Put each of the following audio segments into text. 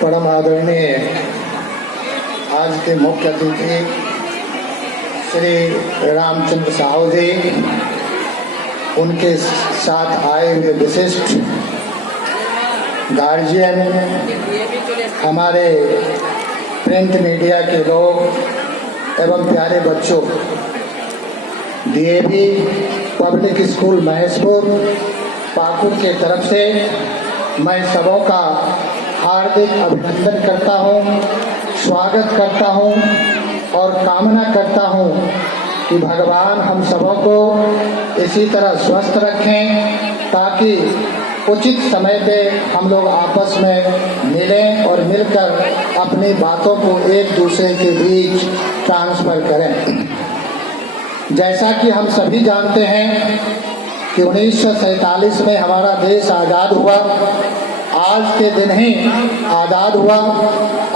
परम आदरणीय आज के मुख्य अतिथि श्री रामचंद्र साहू जी, उनके साथ आए हुए विशिष्ट गार्जियन, हमारे प्रिंट मीडिया के लोग एवं प्यारे बच्चों, DAV public school Maheshpur Pakur के तरफ से मैं सबों का हार्दिक अभिनंदन करता हूँ, स्वागत करता हूँ और कामना करता हूँ कि भगवान हम सबों को इसी तरह स्वस्थ रखें ताकि उचित समय पे हम लोग आपस में मिलें और मिलकर अपनी बातों को एक दूसरे के बीच ट्रांसफर करें। जैसा कि हम सभी जानते हैं कि 1947 में हमारा देश आज़ाद हुआ, आज के दिन ही आज़ाद हुआ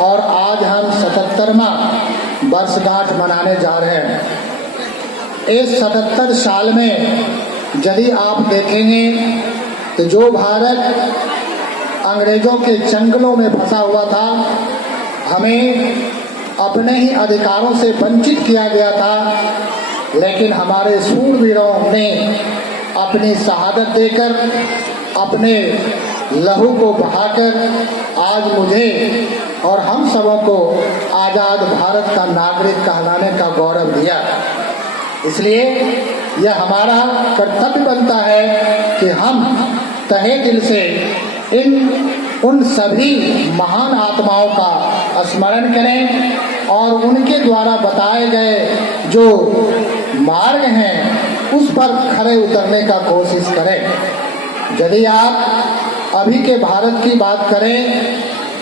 और आज हम 77वां वर्षगांठ मनाने जा रहे हैं। इस 77 साल में यदि आप देखेंगे तो जो भारत अंग्रेजों के जंगलों में फंसा हुआ था, हमें अपने ही अधिकारों से वंचित किया गया था, लेकिन हमारे शूरवीरों ने अपनी शहादत देकर, अपने लहू को बहाकर आज मुझे और हम सबों को आज़ाद भारत का नागरिक कहलाने का गौरव दिया। इसलिए यह हमारा कर्तव्य बनता है कि हम तहे दिल से उन सभी महान आत्माओं का स्मरण करें और उनके द्वारा बताए गए जो मार्ग हैं उस पर खरे उतरने का कोशिश करें। यदि आप अभी के भारत की बात करें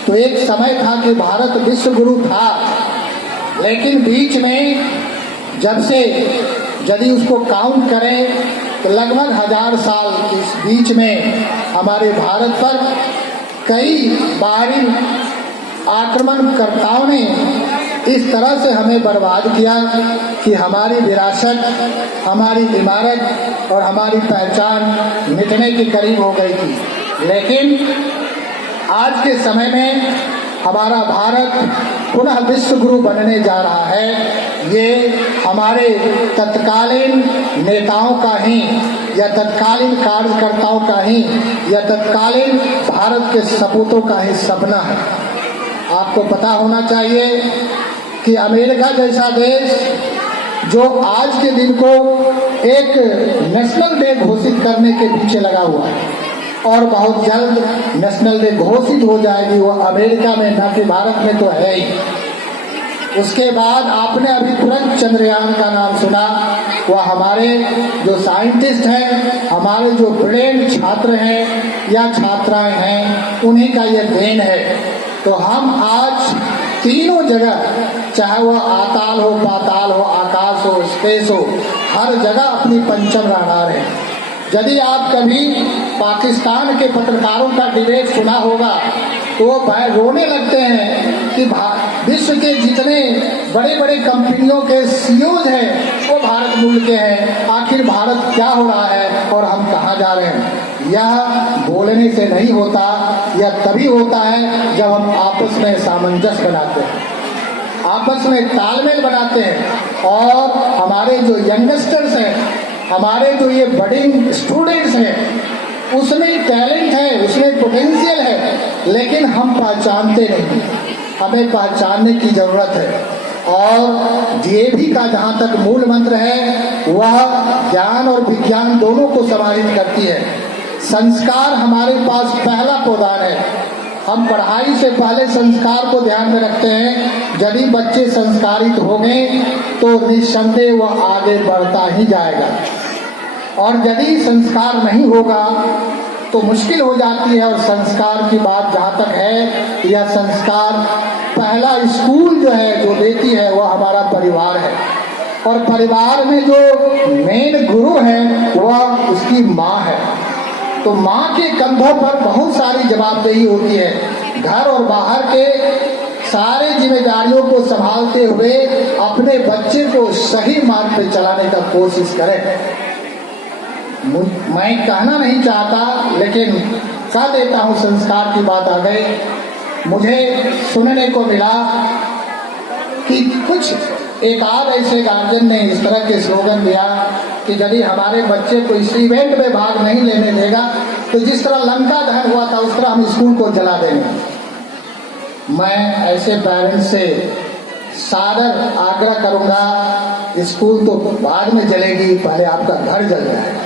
तो एक समय था कि भारत विश्व गुरु था, लेकिन बीच में जब से यदि उसको काउंट करें तो लगभग 1000 साल इस बीच में हमारे भारत पर कई बारी आक्रमणकर्ताओं ने इस तरह से हमें बर्बाद किया कि हमारी विरासत, हमारी इमारत और हमारी पहचान मिटने के करीब हो गई थी। लेकिन आज के समय में हमारा भारत पुनः विश्व गुरु बनने जा रहा है। ये हमारे तत्कालीन नेताओं का ही या तत्कालीन कार्यकर्ताओं का ही या तत्कालीन भारत के सपूतों का ही सपना है। आपको पता होना चाहिए कि अमेरिका जैसा देश जो आज के दिन को एक नेशनल डे घोषित करने के पीछे लगा हुआ है और बहुत जल्द नेशनल डे घोषित हो जाएगी, वो अमेरिका में, न कि भारत में तो है ही। उसके बाद आपने अभी तुरंत चंद्रयान का नाम सुना, वह हमारे जो साइंटिस्ट हैं, हमारे जो ब्रेन छात्र हैं या छात्राएं हैं, उन्हीं का ये देन है। तो हम आज तीनों जगह, चाहे वह आताल हो, पाताल हो, आकाश हो, स्पेस हो, हर जगह अपनी पंचम लहरा रहे हैं। यदि आप कभी पाकिस्तान के पत्रकारों का डिबेट सुना होगा तो वो रोने लगते हैं कि विश्व के जितने बड़े बड़े कंपनियों के सीईओज हैं वो भारत मूल के हैं, आखिर भारत क्या हो रहा है और हम कहाँ जा रहे हैं। यह बोलने से नहीं होता, यह तभी होता है जब हम आपस में सामंजस्य बनाते हैं, आपस में तालमेल बनाते हैं और हमारे जो यंगस्टर्स हैं, हमारे जो ये बडिंग स्टूडेंट्स हैं, उसमें टैलेंट है, उसमें पोटेंशियल है, लेकिन हम पहचानते नहीं। हमें पहचानने की जरूरत है। और डीएवी का जहाँ तक मूल मंत्र है वह ज्ञान और विज्ञान दोनों को समाहित करती है। संस्कार हमारे पास पहला पौधान है। हम पढ़ाई से पहले संस्कार को ध्यान में रखते हैं। यदि बच्चे संस्कारित हो गए तो निस्संदेह वह आगे बढ़ता ही जाएगा, और यदि संस्कार नहीं होगा तो मुश्किल हो जाती है। और संस्कार की बात जहाँ तक है, यह संस्कार पहला स्कूल जो है, जो देती है, वह हमारा परिवार है। और परिवार में जो मेन गुरु है वह उसकी माँ है। तो माँ के कंधों पर बहुत सारी जवाबदेही होती है। घर और बाहर के सारे जिम्मेदारियों को संभालते हुए अपने बच्चे को सही मार्ग पे चलाने का कोशिश करें। मैं कहना नहीं चाहता, लेकिन कह देता हूँ, संस्कार की बात आ गई मुझे सुनने को मिला कि कुछ एक आध ऐसे गार्जियन ने इस तरह के स्लोगन दिया कि यदि हमारे बच्चे को इस इवेंट में भाग नहीं लेने देगा तो जिस तरह लंका दहन हुआ था उस तरह हम स्कूल को जला देंगे। मैं ऐसे पेरेंट्स से सादर आग्रह करूंगा, स्कूल तो बाद में जलेगी, पहले आपका घर जल जाएगा।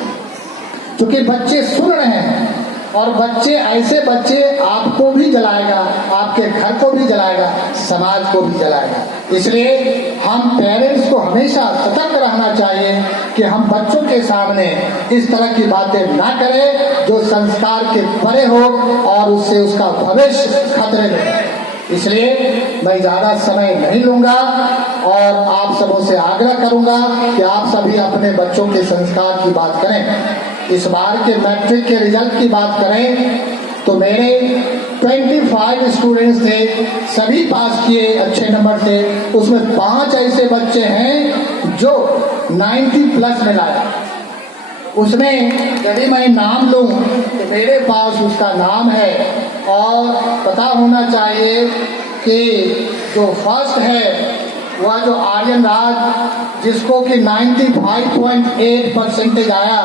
क्योंकि बच्चे सुन रहे हैं और ऐसे बच्चे आपको भी जलाएगा, आपके घर को भी जलाएगा, समाज को भी जलाएगा। इसलिए हम पेरेंट्स को हमेशा सतर्क रहना चाहिए कि हम बच्चों के सामने इस तरह की बातें ना करें जो संस्कार के परे हो और उससे उसका भविष्य खतरे में। इसलिए मैं ज्यादा समय नहीं लूंगा और आप सबों से आग्रह करूंगा कि आप सभी अपने बच्चों के संस्कार की बात करें। इस बार के मैट्रिक के रिजल्ट की बात करें तो मेरे 25 स्टूडेंट्स थे, सभी पास किए अच्छे नंबर से। उसमें 5 ऐसे बच्चे हैं जो 90+ में लाए। उसमें यदि मैं नाम लूं तो मेरे पास उसका नाम है और पता होना चाहिए कि जो फर्स्ट है वह जो आर्यन राज, जिसको कि 95.8% आया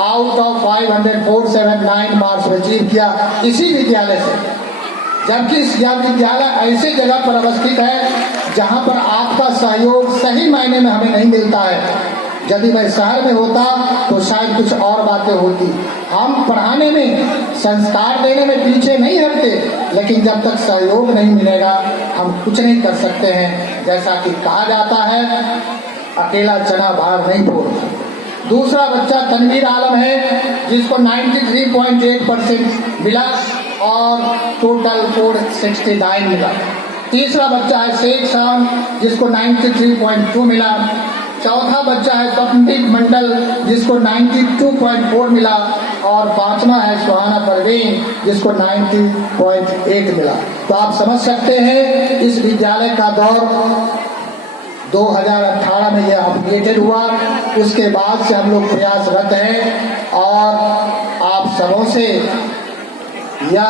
आउट ऑफ 500,479 मार्क्स अचीव किया इसी विद्यालय से। जबकि यह विद्यालय ऐसे जगह पर अवस्थित है जहां पर आपका सहयोग सही मायने में हमें नहीं मिलता है। यदि मैं शहर में होता तो शायद कुछ और बातें होती। हम पढ़ाने में, संस्कार देने में पीछे नहीं हटते, लेकिन जब तक सहयोग नहीं मिलेगा हम कुछ नहीं कर सकते हैं। जैसा कि कहा जाता है, अकेला चना भार नहीं फोड़ता। दूसरा बच्चा तनवीर आलम है जिसको 93.8% मिला और टोटल 469 मिला। तीसरा बच्चा है शेख शाम जिसको 93.2 मिला। चौथा बच्चा है स्वप्निक मंडल जिसको 92.4 मिला और पांचवा है सुहाना परवीन जिसको 90.8 मिला। तो आप समझ सकते हैं इस विद्यालय का दौर 2018 में यह अपडेटेड हुआ। उसके बाद से हम लोग प्रयासरत हैं और आप सबों से यह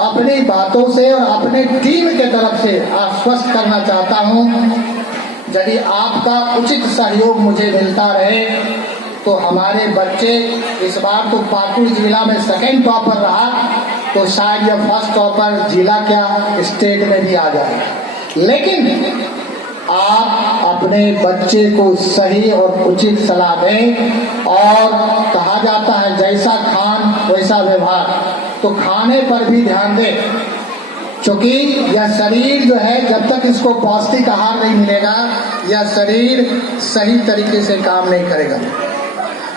अपनी बातों से और अपने टीम के तरफ से आश्वस्त करना चाहता हूं, यदि आपका उचित सहयोग मुझे मिलता रहे तो हमारे बच्चे, इस बार तो पाकुड़ जिला में सेकंड टॉपर रहा तो शायद यह फर्स्ट टॉपर जिला क्या स्टेट में भी आ जाए। लेकिन आप अपने बच्चे को सही और उचित सलाह दें और कहा जाता है जैसा खान वैसा व्यवहार, तो खाने पर भी ध्यान दें। क्योंकि यह शरीर जो है जब तक इसको पौष्टिक आहार नहीं मिलेगा यह शरीर सही तरीके से काम नहीं करेगा।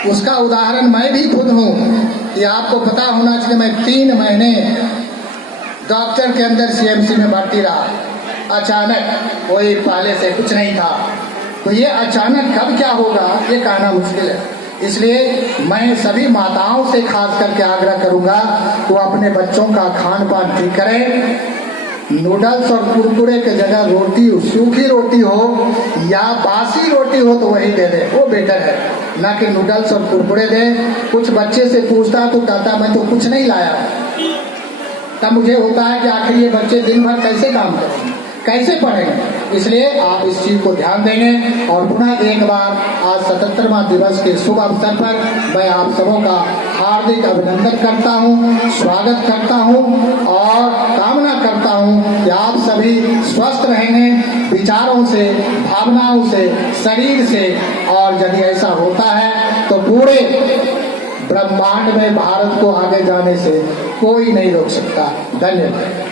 उसका उदाहरण मैं भी खुद हूँ कि आपको पता होना चाहिए, मैं 3 महीने डॉक्टर के अंदर CMC में भर्ती रहा। अचानक, कोई पहले से कुछ नहीं था, तो ये अचानक कब क्या होगा ये कहना मुश्किल है। इसलिए मैं सभी माताओं से खास करके आग्रह करूंगा तो अपने बच्चों का खान पान ठीक करें। नूडल्स और कुरकुरे के जगह रोटी, सूखी रोटी हो या बासी रोटी हो तो वही दे दे, वो बेटर है, ना कि नूडल्स और कुरकुरे दे। कुछ बच्चे से पूछता तो कहता मैं तो कुछ नहीं लाया। तब मुझे होता है कि आखिर ये बच्चे दिन भर कैसे काम करेंगे, कैसे पढ़ेंगे। इसलिए आप इस चीज को ध्यान देंगे। और पुनः एक बार आज 77वां दिवस के शुभ अवसर पर मैं आप सबों का हार्दिक अभिनंदन करता हूं, स्वागत करता हूं और कामना करता हूं कि आप सभी स्वस्थ रहेंगे विचारों से, भावनाओं से, शरीर से। और यदि ऐसा होता है तो पूरे ब्रह्मांड में भारत को आगे जाने से कोई नहीं रोक सकता। धन्यवाद।